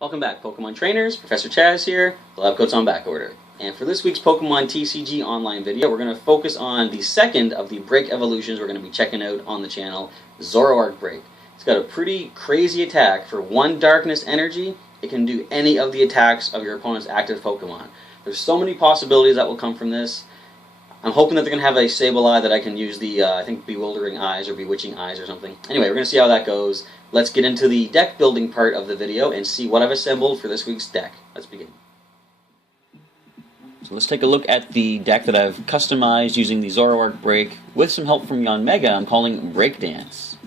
Welcome back, Pokemon trainers. Professor Chaz here, the lab coat's on back order. And for this week's Pokemon TCG online video, we're going to focus on the second of the BREAK evolutions we're going to be checking out on the channel, Zoroark BREAK. It's got a pretty crazy attack. For 1 darkness energy, it can do any of the attacks of your opponent's active Pokemon. There's so many possibilities that will come from this. I'm hoping that they're going to have a Sableye that I can use the, I think, Bewildering Eyes or Bewitching Eyes or something. Anyway, we're going to see how that goes. Let's get into the deck building part of the video and see what I've assembled for this week's deck. Let's begin. So let's take a look at the deck that I've customized using the Zoroark BREAK with some help from Yanmega. I'm calling Breakdance. So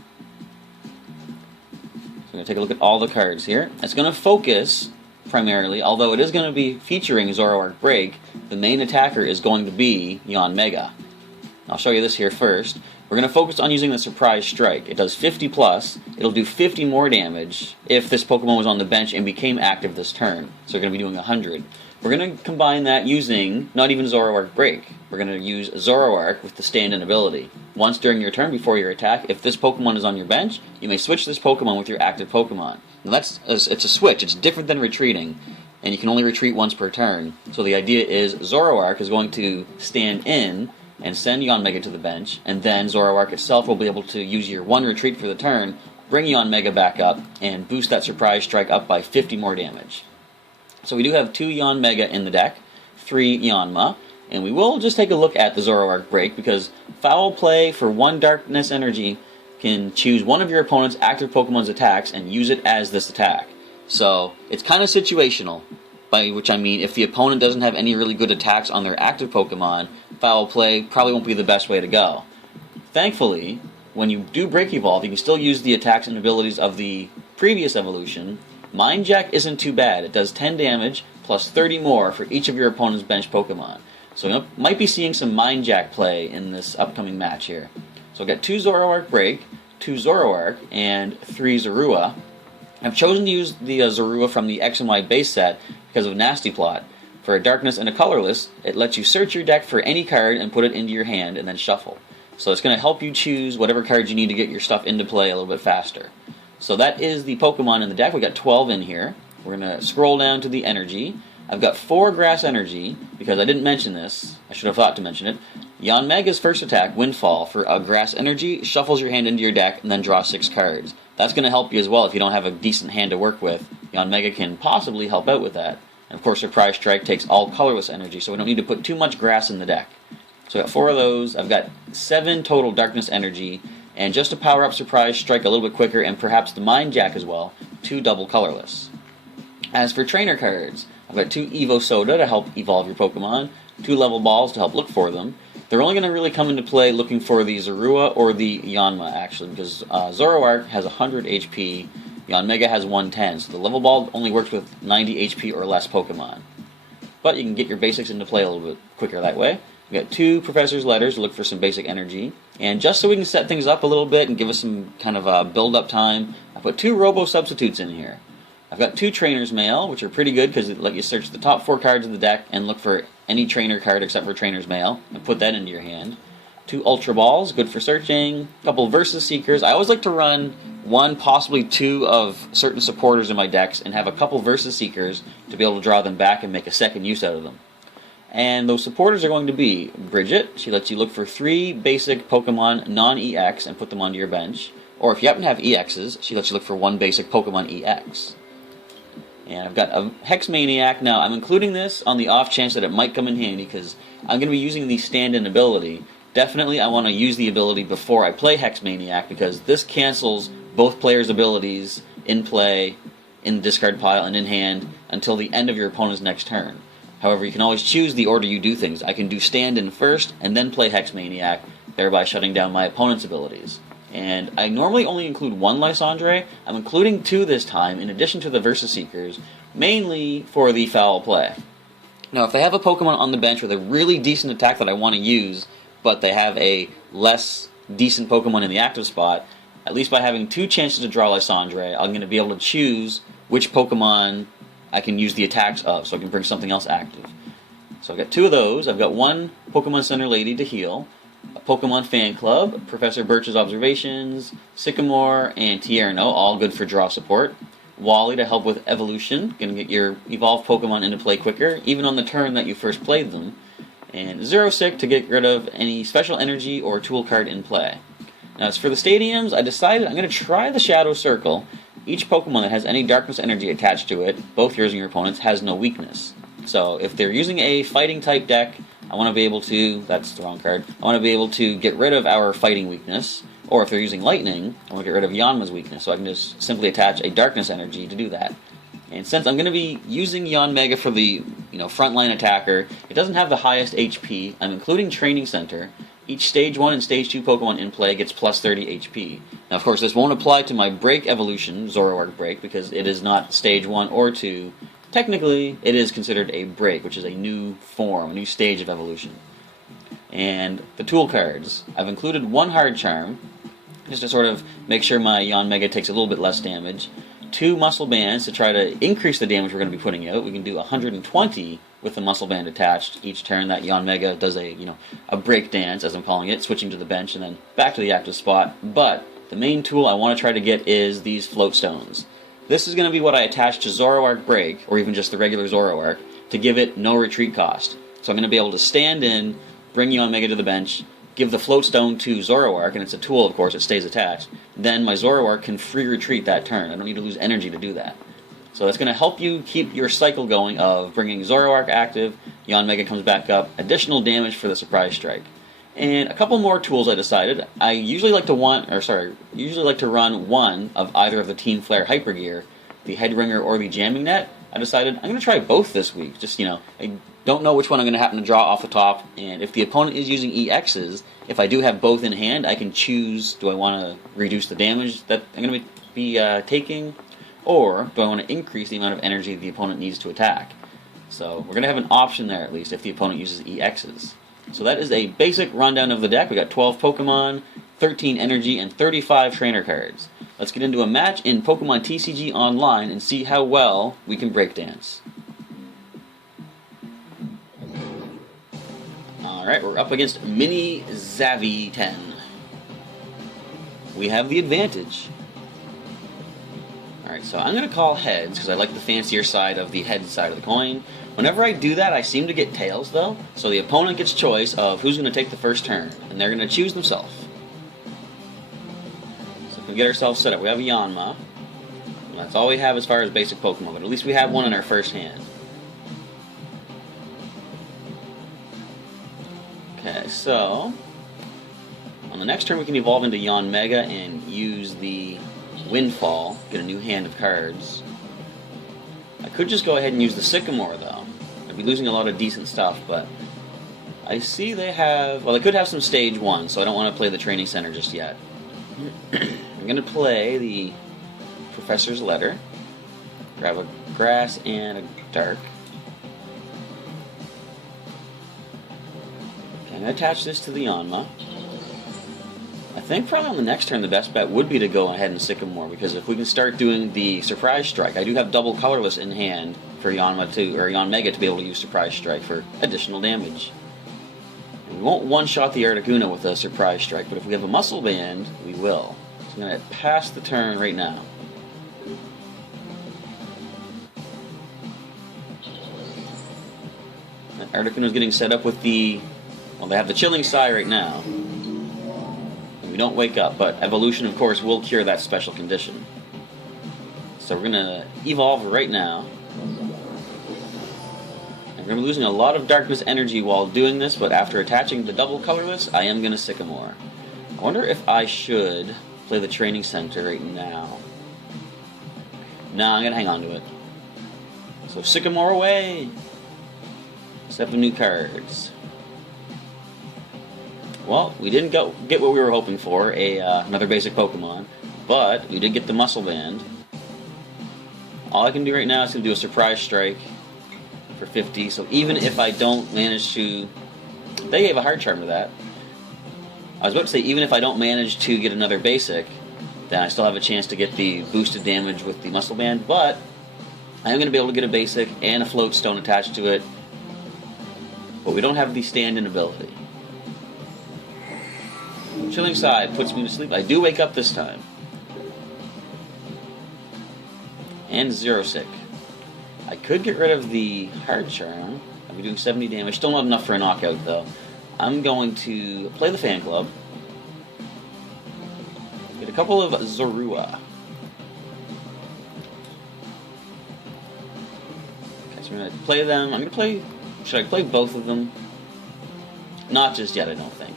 we're going to take a look at all the cards here. It's going to focus primarily, although it is going to be featuring Zoroark BREAK, the main attacker is going to be Yanmega. I'll show you this here first. We're going to focus on using the Surprise Strike. It does 50 plus. It'll do 50 more damage if this Pokemon was on the bench and became active this turn. So we're going to be doing 100. We're going to combine that using not even Zoroark BREAK. We're going to use Zoroark with the stand-in ability. Once during your turn, before your attack, if this Pokemon is on your bench, you may switch this Pokemon with your active Pokemon. Now it's a switch. It's different than retreating, and you can only retreat once per turn. So the idea is Zoroark is going to stand in and send Yanmega to the bench, and then Zoroark itself will be able to use your 1 retreat for the turn, bring Yanmega back up, and boost that Surprise Strike up by 50 more damage. So we do have 2 Yanmega in the deck, 3 Yanma, and we will just take a look at the Zoroark BREAK because Foul Play for 1 Darkness Energy can choose one of your opponent's active Pokemon's attacks and use it as this attack. So it's kind of situational, by which I mean if the opponent doesn't have any really good attacks on their active Pokemon, Foul Play probably won't be the best way to go. Thankfully, when you do Break Evolve, you can still use the attacks and abilities of the previous evolution. Mind Jack isn't too bad. It does 10 damage plus 30 more for each of your opponent's bench Pokemon. So you might be seeing some Mind Jack play in this upcoming match here. So I've got 2 Zoroark BREAK, 2 Zoroark, and 3 Zorua. I've chosen to use the Zorua from the X and Y base set because of Nasty Plot. For a Darkness and a Colorless, it lets you search your deck for any card and put it into your hand and then shuffle. So it's going to help you choose whatever cards you need to get your stuff into play a little bit faster. So that is the Pokemon in the deck. We've got 12 in here. We're going to scroll down to the energy. I've got 4 Grass Energy, because I didn't mention this. I should have thought to mention it. Yanmega's first attack, Windfall, for a Grass Energy, shuffles your hand into your deck and then draw 6 cards. That's going to help you as well if you don't have a decent hand to work with. Yanmega can possibly help out with that. And of course, Surprise Strike takes all colorless energy, so we don't need to put too much grass in the deck. So I've got 4 of those. I've got 7 total Darkness Energy, and just to power up Surprise Strike a little bit quicker, and perhaps the Mind Jack as well, 2 double colorless. As for trainer cards, I've got 2 Evo Soda to help evolve your Pokemon, 2 Level Balls to help look for them. They're only going to really come into play looking for the Zorua or the Yanma, actually, because Zoroark has 100 HP, Yanmega has 110, so the Level Ball only works with 90 HP or less Pokemon. But you can get your basics into play a little bit quicker that way. We've got 2 Professor's Letters to look for some basic energy. And just so we can set things up a little bit and give us some kind of build-up time, I put 2 Robo Substitutes in here. I've got 2 Trainer's Mail, which are pretty good because it let you search the top 4 cards of the deck and look for any trainer card except for Trainer's Mail and put that into your hand. 2 Ultra Balls, good for searching. A couple Versus Seekers. I always like to run 1, possibly 2 of certain supporters in my decks and have a couple Versus Seekers to be able to draw them back and make a second use out of them. And those supporters are going to be Bridget. She lets you look for 3 basic Pokemon non-EX and put them onto your bench. Or if you happen to have EXs, she lets you look for 1 basic Pokemon EX. And I've got a Hex Maniac. Now, I'm including this on the off chance that it might come in handy because I'm going to be using the stand-in ability. Definitely, I want to use the ability before I play Hex Maniac because this cancels both players' abilities in play, in the discard pile, and in hand until the end of your opponent's next turn. However, you can always choose the order you do things. I can do stand-in first and then play Hex Maniac, thereby shutting down my opponent's abilities. And I normally only include 1 Lysandre. I'm including 2 this time, in addition to the Versus Seekers, mainly for the Foul Play. Now, if they have a Pokemon on the bench with a really decent attack that I want to use, but they have a less decent Pokemon in the active spot, at least by having 2 chances to draw Lysandre, I'm going to be able to choose which Pokemon I can use the attacks of, so I can bring something else active. So I've got 2 of those. I've got 1 Pokemon Center Lady to heal, a Pokemon Fan Club, Professor Birch's Observations, Sycamore, and Tierno, all good for draw support. Wally to help with evolution, gonna get your evolved Pokemon into play quicker, even on the turn that you first played them. And Zoroark to get rid of any special energy or tool card in play. Now as for the stadiums, I decided I'm gonna try the Shadow Circle. Each Pokemon that has any darkness energy attached to it, both yours and your opponent's, has no weakness. So if they're using a fighting type deck, I want to be able to, that's the wrong card, I want to be able to get rid of our fighting weakness, or if they're using lightning, I want to get rid of Yanma's weakness, so I can just simply attach a darkness energy to do that. And since I'm going to be using Yanmega for the frontline attacker, it doesn't have the highest HP, I'm including Training Center. Each Stage 1 and Stage 2 Pokemon in play gets plus 30 HP. Now of course this won't apply to my BREAK Evolution, Zoroark BREAK, because it is not Stage 1 or 2. Technically, it is considered a break, which is a new form, a new stage of evolution. And the tool cards. I've included one hard charm, just to sort of make sure my Yanmega takes a little bit less damage. 2 muscle bands to try to increase the damage we're going to be putting out. We can do 120 with the muscle band attached each turn that Yanmega does a break dance, as I'm calling it, switching to the bench and then back to the active spot. But the main tool I want to try to get is these Float Stones. This is going to be what I attach to Zoroark BREAK, or even just the regular Zoroark, to give it no retreat cost. So I'm going to be able to stand in, bring Yanmega to the bench, give the Float Stone to Zoroark, and it's a tool, of course, it stays attached. Then my Zoroark can free retreat that turn. I don't need to lose energy to do that. So that's going to help you keep your cycle going of bringing Zoroark active, Yanmega comes back up, additional damage for the Surprise Strike. And a couple more tools I decided. I usually like to run one of either of the Team Flare Hyper Gear, the Head Ringer or the Jamming Net. I decided I'm going to try both this week. Just, I don't know which one I'm going to happen to draw off the top, and if the opponent is using EXs, if I do have both in hand, I can choose, do I want to reduce the damage that I'm going to be taking, or do I want to increase the amount of energy the opponent needs to attack? So we're going to have an option there at least if the opponent uses EXs. So that is a basic rundown of the deck. We got 12 Pokemon, 13 energy, and 35 trainer cards. Let's get into a match in Pokemon TCG Online and see how well we can breakdance. Alright, we're up against Mini ZV10. We have the advantage. Alright, so I'm going to call heads because I like the fancier side of the head side of the coin. Whenever I do that, I seem to get tails, though. So the opponent gets choice of who's going to take the first turn, and they're going to choose themselves. So if we get ourselves set up, we have a Yanma. That's all we have as far as basic Pokemon, but at least we have one in our first hand. Okay, so on the next turn we can evolve into Yanmega and use the Windfall, get a new hand of cards. I could just go ahead and use the Sycamore, though. I'd be losing a lot of decent stuff, but I see they have, well, they could have some Stage 1, so I don't want to play the Training Center just yet. I'm going to play the Professor's Letter, grab a Grass and a Dark. Okay, I'm going to attach this to the Yanma. I think probably on the next turn the best bet would be to go ahead and Sycamore, because if we can start doing the Surprise Strike, I do have double colorless in hand for Yanmega to be able to use Surprise Strike for additional damage. And we won't one-shot the Articuno with a Surprise Strike, but if we have a Muscle Band, we will. So I'm going to pass the turn right now. Articuno's getting set up with the, well, they have the Chilling Sigh right now. We don't wake up, but evolution, of course, will cure that special condition. So we're going to evolve right now. And we're going to be losing a lot of darkness energy while doing this, but after attaching the double colorless, I am going to Sycamore. I wonder if I should play the Training Center right now. Nah, I'm going to hang on to it. So Sycamore away! 7 new cards. Well, we didn't get what we were hoping for, another basic Pokemon, but we did get the Muscle Band. All I can do right now is to do a Surprise Strike for 50, so even if I don't manage to... They gave a hard charm to that. I was about to say, even if I don't manage to get another basic, then I still have a chance to get the boosted damage with the Muscle Band, but I am going to be able to get a basic and a Float Stone attached to it, but we don't have the stand-in ability. Chilling Sigh puts me to sleep. I do wake up this time. and Zero Sick. I could get rid of the Hard Charm. I'll be doing 70 damage. Still not enough for a knockout, though. I'm going to play the Fan Club. Get a couple of Zorua. Okay, so I'm going to play them. I'm going to play... Should I play both of them? Not just yet, I don't think.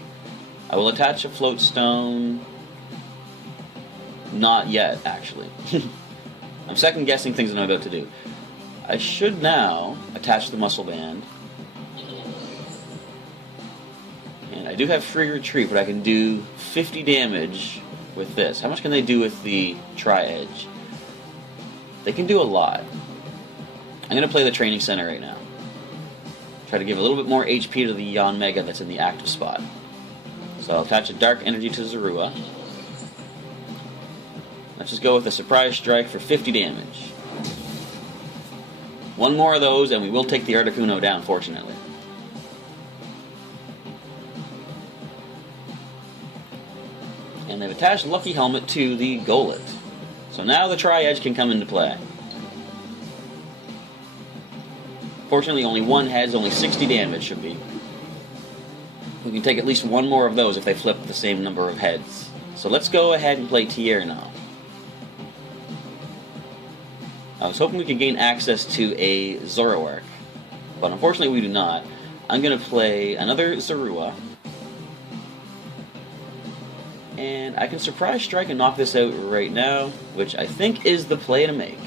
I will attach a Float Stone. Not yet, actually. I'm second guessing things I'm about to do. I should now attach the Muscle Band. And I do have Free Retreat, but I can do 50 damage with this. How much can they do with the Tri-Edge? They can do a lot. I'm going to play the Training Center right now. Try to give a little bit more HP to the Yanmega that's in the active spot. So I'll attach a Dark Energy to Zorua. Let's just go with a Surprise Strike for 50 damage. One more of those and we will take the Articuno down, fortunately. And they've attached Lucky Helmet to the Golett. So now the Tri-Edge can come into play. Fortunately, only one head's only 60 damage should be. We can take at least one more of those if they flip the same number of heads. So let's go ahead and play Tierno. I was hoping we could gain access to a Zoroark, but unfortunately we do not. I'm going to play another Zorua. And I can Surprise Strike and knock this out right now, which I think is the play to make.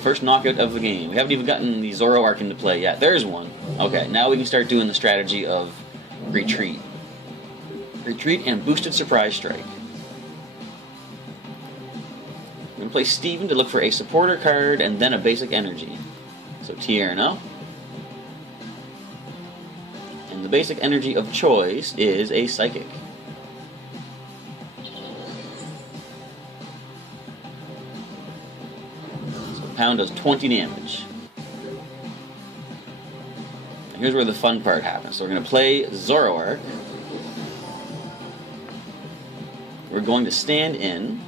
First knockout of the game. We haven't even gotten the Zoroark into play yet. There's one. Okay, now we can start doing the strategy of Retreat. Retreat and Boosted Surprise Strike. I'm going to play Steven to look for a supporter card and then a basic energy. So Tierno. And the basic energy of choice is a Psychic. Pound does 20 damage. And here's where the fun part happens. So we're going to play Zoroark. We're going to stand in.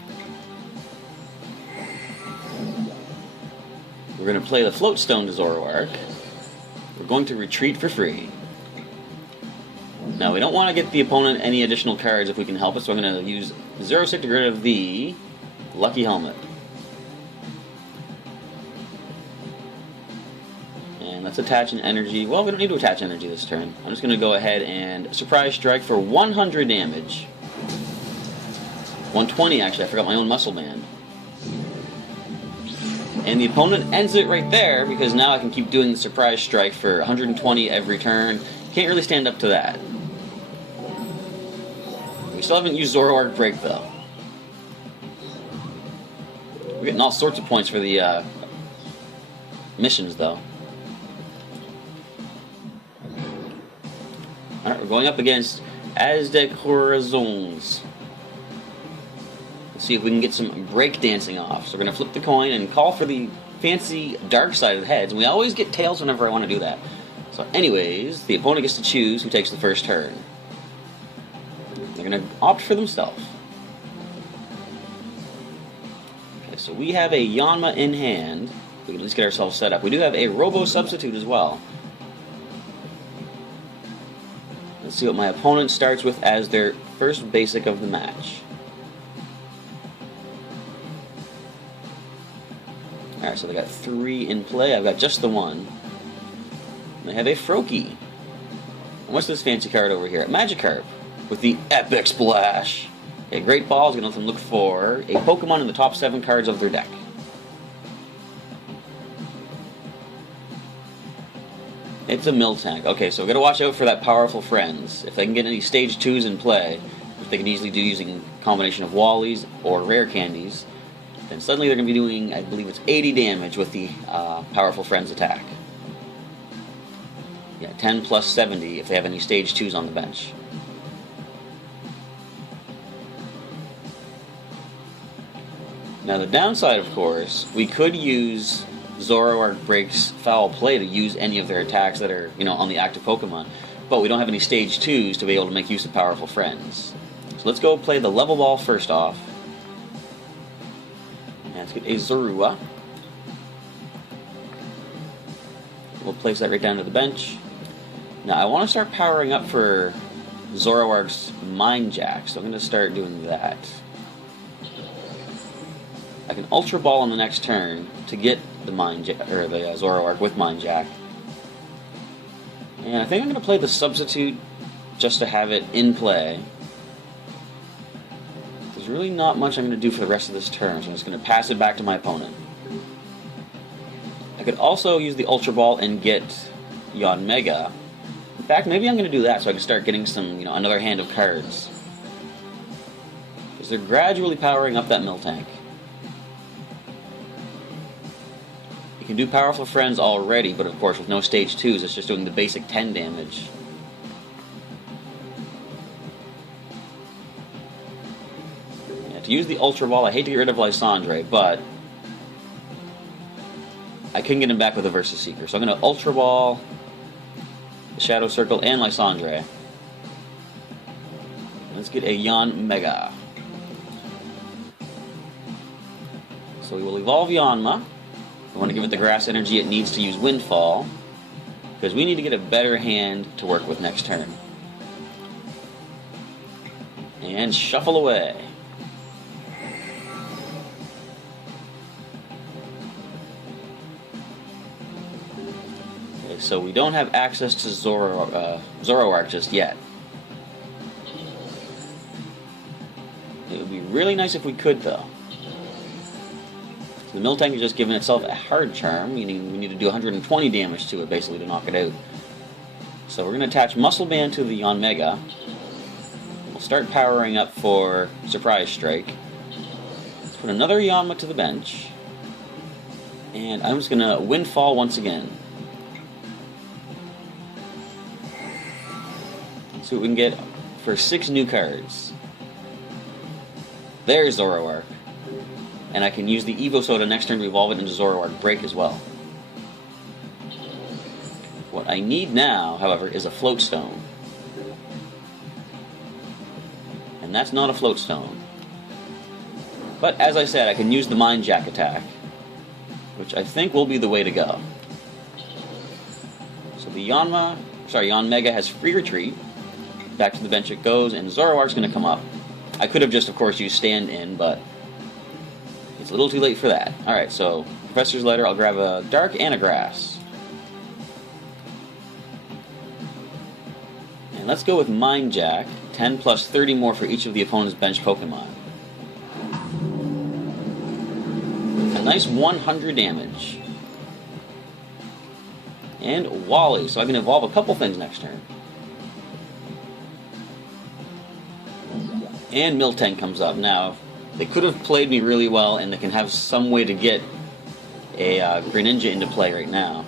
We're going to play the Float Stone to Zoroark. We're going to retreat for free. Now we don't want to get the opponent any additional cards if we can help it, so I'm going to use Zero Sick to get rid of the Lucky Helmet. Let's attach an energy. Well, we don't need to attach energy this turn. I'm just going to go ahead and Surprise Strike for 100 damage. 120 actually, I forgot my own Muscle Band. And the opponent ends it right there because now I can keep doing the Surprise Strike for 120 every turn. Can't really stand up to that. We still haven't used Zoroark BREAK though. We're getting all sorts of points for the missions though. Alright, we're going up against Aztec Horizons. Let's see if we can get some breakdancing off. So we're going to flip the coin and call for the fancy dark-sided heads. And we always get tails whenever I want to do that. So anyways, the opponent gets to choose who takes the first turn. They're going to opt for themselves. Okay, so we have a Yanma in hand. We can at least get ourselves set up. We do have a Robo Substitute as well. Let's see what my opponent starts with as their first basic of the match. Alright, so they got 3 in play. I've got just the one. They have a Froakie. And what's this fancy card over here? Magikarp with the Epic Splash. Okay, Great Ball is going to let them look for a Pokemon in the top 7 cards of their deck. It's a Miltank. Okay, so we've got to watch out for that Powerful Friends. If they can get any Stage 2s in play, which they can easily do using a combination of Wallies or Rare Candies, then suddenly they're going to be doing, I believe it's 80 damage with the Powerful Friends attack. Yeah, 10 plus 70 if they have any Stage 2s on the bench. Now the downside, of course, we could use Zoroark BREAK's Foul Play to use any of their attacks that are, on the active Pokemon, but we don't have any Stage 2s to be able to make use of Powerful Friends. So let's go play the Level Ball first off. And let's get a Zorua. We'll place that right down to the bench. Now I want to start powering up for Zoroark's Mind Jack, so I'm going to start doing that. I can Ultra Ball on the next turn to get the Zoroark with Mind Jack. And I think I'm going to play the Substitute just to have it in play. There's really not much I'm going to do for the rest of this turn, so I'm just going to pass it back to my opponent. I could also use the Ultra Ball and get Yanmega. In fact, maybe I'm going to do that so I can start getting some, another hand of cards. Because they're gradually powering up that Miltank. You can do Powerful Friends already, but of course with no stage 2s, it's just doing the basic 10 damage. Yeah, to use the Ultra Ball, I hate to get rid of Lysandre, but I can get him back with a Versus Seeker. So I'm going to Ultra Ball, the Shadow Circle, and Lysandre. Let's get a Yanmega. So we will evolve Yanma. I want to give it the grass energy it needs to use Windfall, because we need to get a better hand to work with next turn. And shuffle away. Okay, so we don't have access to Zoroark just yet. It would be really nice if we could, though. The Miltank is just giving itself a hard charm, meaning we need to do 120 damage to it, basically, to knock it out. So we're going to attach Muscle Band to the Yanmega. We'll start powering up for Surprise Strike. Let's put another Yanma to the bench. And I'm just going to Windfall once again. Let's see what we can get for 6 new cards. There's Zoroark. And I can use the Evo Soda next turn to evolve it into Zoroark BREAK as well. What I need now, however, is a Float Stone. And that's not a Float Stone. But as I said, I can use the Mind Jack attack, which I think will be the way to go. So the Yanmega has free retreat. Back to the bench it goes, and Zoroark's going to come up. I could have just, of course, used Stand In, but it's a little too late for that. Alright, so Professor's Letter, I'll grab a Dark and a Grass. And let's go with Mind Jack, 10 plus 30 more for each of the opponent's bench Pokemon. A nice 100 damage. And Wally, so I can evolve a couple things next turn. And Miltank comes up. Now, they could have played me really well, and they can have some way to get a Greninja into play right now.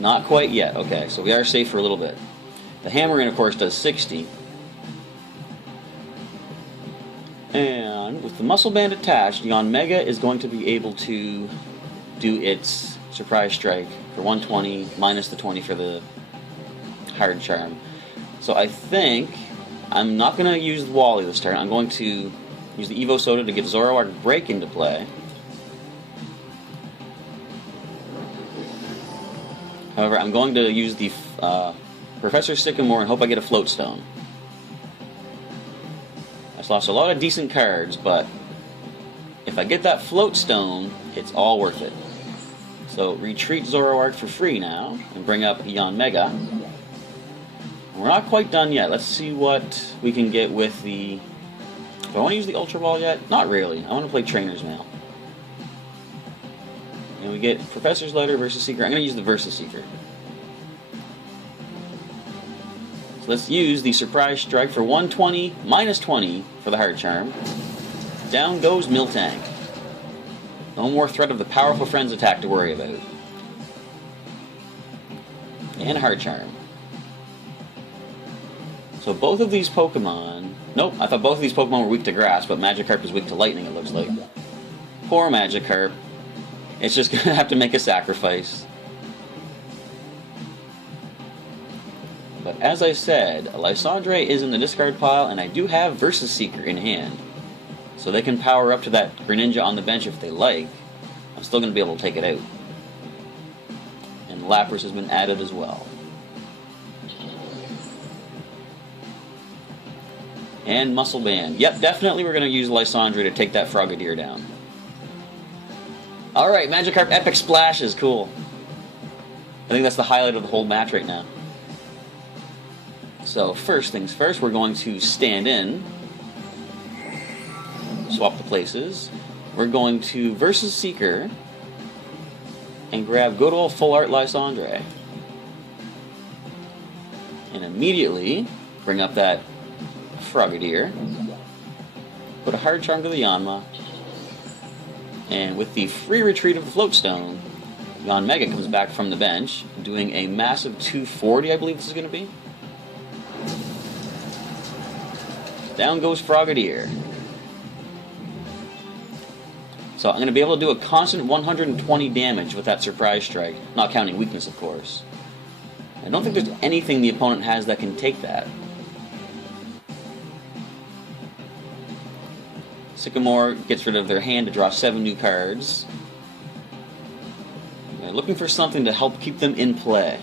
Not quite yet. Okay, so we are safe for a little bit. The Hammerine, of course, does 60. And with the Muscle Band attached, Yanmega is going to be able to do its Surprise Strike for 120, minus the 20 for the Hard Charm. So I think I'm not going to use Wally this turn. I'm going to use the Evo Soda to get Zoroark BREAK into play. However, I'm going to use the Professor Sycamore and hope I get a Float Stone. I just lost a lot of decent cards, but if I get that Float Stone, it's all worth it. So retreat Zoroark for free now, and bring up Yanmega. We're not quite done yet. Let's see what we can get with the... Do I want to use the Ultra Ball yet? Not really. I want to play Trainer's Mail. And we get Professor's Letter, Versus Seeker. I'm going to use the Versus Seeker. So let's use the Surprise Strike for 120, minus 20 for the Hard Charm. Down goes Miltank. No more threat of the Powerful Friends attack to worry about. And Hard Charm. So both of these Pokemon... Nope, I thought both of these Pokemon were weak to Grass, but Magikarp is weak to Lightning, it looks like. Poor Magikarp. It's just going to have to make a sacrifice. But But as I said, Lysandre is in the discard pile, and I do have Versus Seeker in hand. So they can power up to that Greninja on the bench if they like. I'm still going to be able to take it out. And Lapras has been added as well. And Muscle Band. Yep, definitely we're going to use Lysandre to take that Frogadier down. Alright, Magikarp Epic Splash is cool. I think that's the highlight of the whole match right now. So, first things first, we're going to stand in. Swap the places. We're going to Versus Seeker. And grab good old Full Art Lysandre. And immediately bring up that Frogadier. Put a Hard Charm to the Yanma. And with the free retreat of the Float Stone, Yanmega comes back from the bench, doing a massive 240, I believe this is going to be. Down goes Frogadier. So I'm going to be able to do a constant 120 damage with that Surprise Strike, not counting weakness, of course. I don't think there's anything the opponent has that can take that. Sycamore gets rid of their hand to draw 7 new cards. They're looking for something to help keep them in play.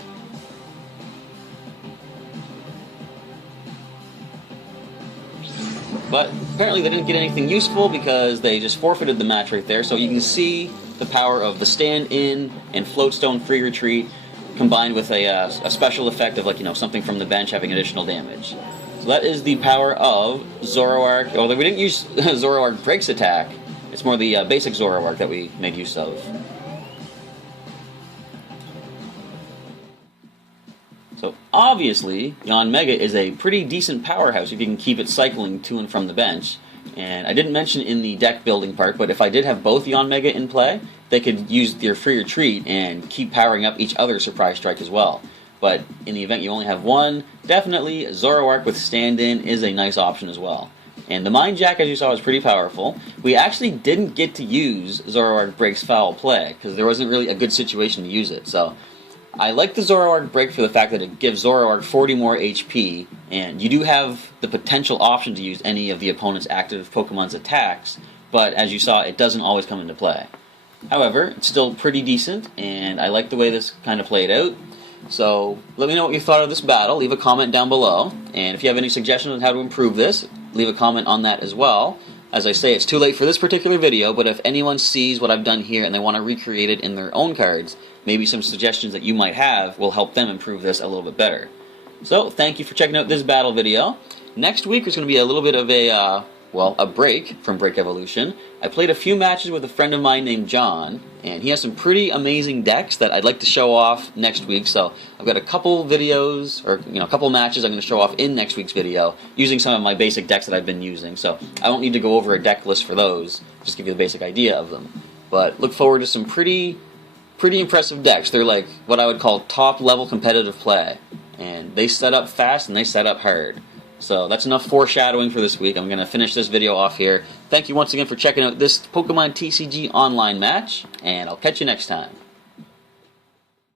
But apparently they didn't get anything useful because they just forfeited the match right there. So you can see the power of the stand-in and Float Stone free retreat combined with a special effect of, like, you know, something from the bench having additional damage. So that is the power of Zoroark. Although we didn't use Zoroark Break's attack, it's more the basic Zoroark that we made use of. So obviously, Yanmega is a pretty decent powerhouse if you can keep it cycling to and from the bench. And I didn't mention in the deck building part, but if I did have both Yanmega in play, they could use their free retreat and keep powering up each other's Surprise Strike as well. But in the event you only have one, definitely Zoroark with stand-in is a nice option as well. And the Mind Jack, as you saw, is pretty powerful. We actually didn't get to use Zoroark Break's Foul Play, because there wasn't really a good situation to use it. So I like the Zoroark Break for the fact that it gives Zoroark 40 more HP, and you do have the potential option to use any of the opponent's active Pokemon's attacks, but as you saw, it doesn't always come into play. However, it's still pretty decent, and I like the way this kind of played out. So let me know what you thought of this battle. Leave a comment down below. And if you have any suggestions on how to improve this, leave a comment on that as well. As I say, it's too late for this particular video, but if anyone sees what I've done here and they want to recreate it in their own cards, maybe some suggestions that you might have will help them improve this a little bit better. So thank you for checking out this battle video. Next week is going to be a little bit of a break from BREAK Evolution. I played a few matches with a friend of mine named John, and he has some pretty amazing decks that I'd like to show off next week. So I've got a couple videos, or a couple matches I'm going to show off in next week's video, using some of my basic decks that I've been using. So I won't need to go over a deck list for those, just give you the basic idea of them. But look forward to some pretty impressive decks. They're like what I would call top-level competitive play, and they set up fast and they set up hard. So that's enough foreshadowing for this week. I'm going to finish this video off here. Thank you once again for checking out this Pokemon TCG online match, and I'll catch you next time.